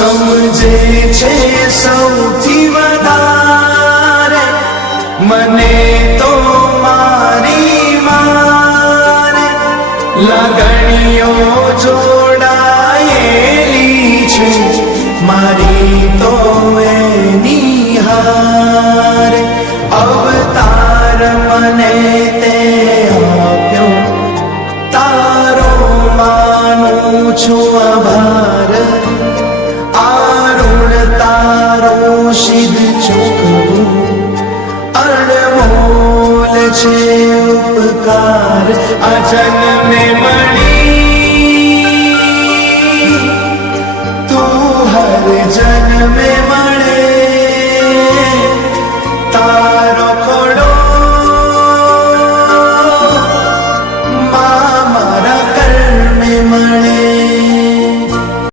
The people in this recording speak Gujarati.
સમજે છે સૌથી વધારે મને તો મારી મારે લાગણીઓ જોડાયેલી છે મારી તો એની હારે અવતાર મને તે આપ્યો તારો માનું છું આભાર તારો સિદ્ધ ચૂકવું અણમોલ છે ઉપકાર આ જન્મે